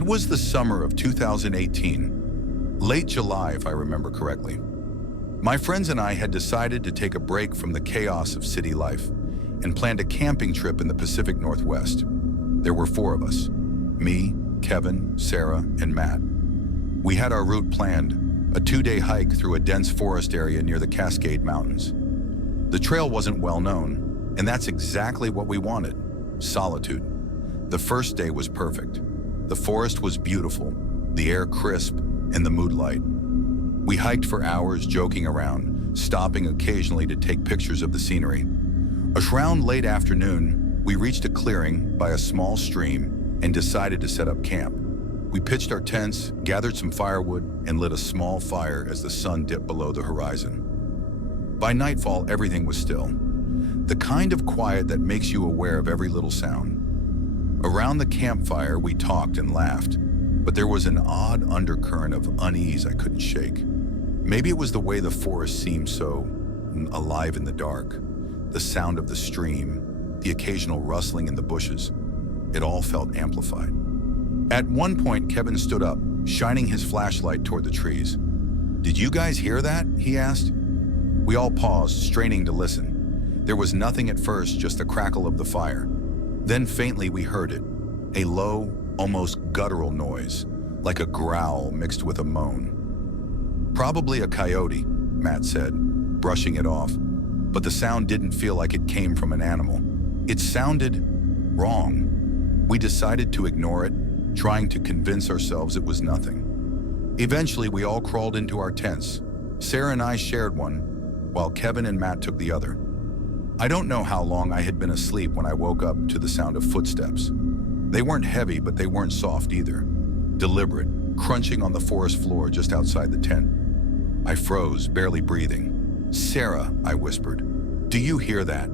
It was the summer of 2018, late July if I remember correctly. My friends and I had decided to take a break from the chaos of city life and planned a camping trip in the Pacific Northwest. There were 4 of us: me, Kevin, Sarah, and Matt. We had our route planned, a 2-day hike through a dense forest area near the Cascade Mountains. The trail wasn't well known, and that's exactly what we wanted: solitude. The first day was perfect. The forest was beautiful, the air crisp, and the mood light. We hiked for hours, joking around, stopping occasionally to take pictures of the scenery. Around late afternoon, we reached a clearing by a small stream and decided to set up camp. We pitched our tents, gathered some firewood, and lit a small fire as the sun dipped below the horizon. By nightfall, everything was still, the kind of quiet that makes you aware of every little sound. Around the campfire, we talked and laughed, but there was an odd undercurrent of unease I couldn't shake. Maybe it was the way the forest seemed so alive in the dark. The sound of the stream, the occasional rustling in the bushes, it all felt amplified. At one point, Kevin stood up, shining his flashlight toward the trees. "Did you guys hear that?" he asked. We all paused, straining to listen. There was nothing at first, just the crackle of the fire. Then faintly we heard it, a low, almost guttural noise, like a growl mixed with a moan. "Probably a coyote," Matt said, brushing it off. But the sound didn't feel like it came from an animal. It sounded wrong. We decided to ignore it, trying to convince ourselves it was nothing. Eventually, we all crawled into our tents. Sarah and I shared one, while Kevin and Matt took the other. I don't know how long I had been asleep when I woke up to the sound of footsteps. They weren't heavy, but they weren't soft either. Deliberate, crunching on the forest floor just outside the tent. I froze, barely breathing. "Sarah," I whispered, "do you hear that?"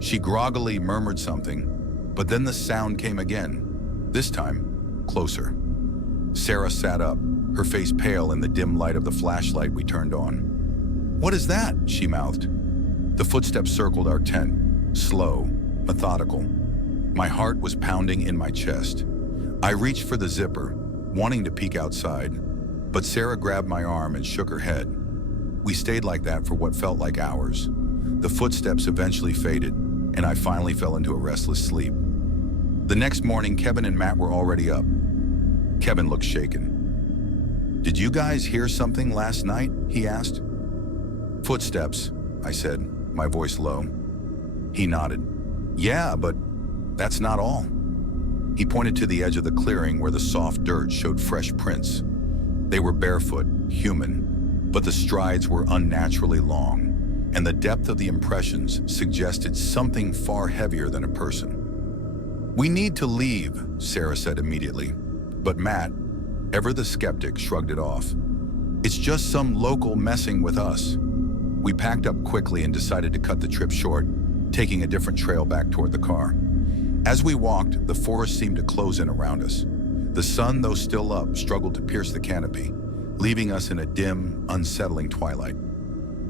She groggily murmured something, but then the sound came again, this time closer. Sarah sat up, her face pale in the dim light of the flashlight we turned on. "What is that?" she mouthed. The footsteps circled our tent, slow, methodical. My heart was pounding in my chest. I reached for the zipper, wanting to peek outside, but Sarah grabbed my arm and shook her head. We stayed like that for what felt like hours. The footsteps eventually faded, and I finally fell into a restless sleep. The next morning, Kevin and Matt were already up. Kevin looked shaken. "Did you guys hear something last night?" he asked. "Footsteps," I said, my voice low. He nodded. "Yeah, but that's not all." He pointed to the edge of the clearing where the soft dirt showed fresh prints. They were barefoot, human, but the strides were unnaturally long, and the depth of the impressions suggested something far heavier than a person. "We need to leave," Sarah said immediately, but Matt, ever the skeptic, shrugged it off. "It's just some local messing with us." We packed up quickly and decided to cut the trip short, taking a different trail back toward the car. As we walked, the forest seemed to close in around us. The sun, though still up, struggled to pierce the canopy, leaving us in a dim, unsettling twilight.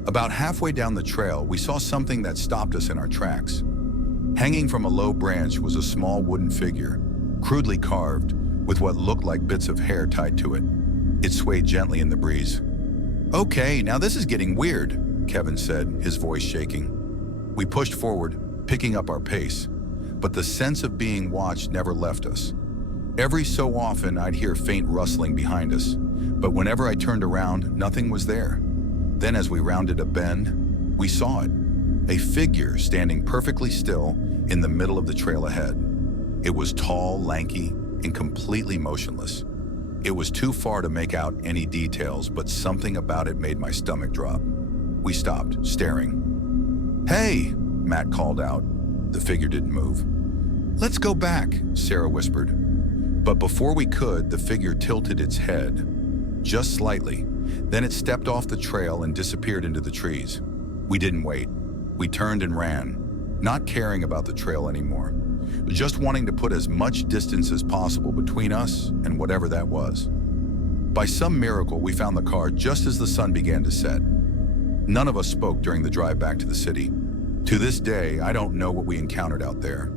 About halfway down the trail, we saw something that stopped us in our tracks. Hanging from a low branch was a small wooden figure, crudely carved, with what looked like bits of hair tied to it. It swayed gently in the breeze. "Okay, now this is getting weird," Kevin said, his voice shaking. We pushed forward, picking up our pace, but the sense of being watched never left us. Every so often, I'd hear faint rustling behind us, but whenever I turned around, nothing was there. Then as we rounded a bend, we saw it, a figure standing perfectly still in the middle of the trail ahead. It was tall, lanky, and completely motionless. It was too far to make out any details, but something about it made my stomach drop. We stopped, staring. "Hey!" Matt called out. The figure didn't move. "Let's go back," Sarah whispered. But before we could, the figure tilted its head, just slightly. Then it stepped off the trail and disappeared into the trees. We didn't wait. We turned and ran, not caring about the trail anymore, just wanting to put as much distance as possible between us and whatever that was. By some miracle, we found the car just as the sun began to set. None of us spoke during the drive back to the city. To this day, I don't know what we encountered out there.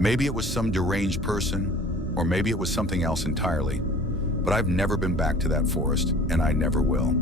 Maybe it was some deranged person, or maybe it was something else entirely. But I've never been back to that forest, and I never will.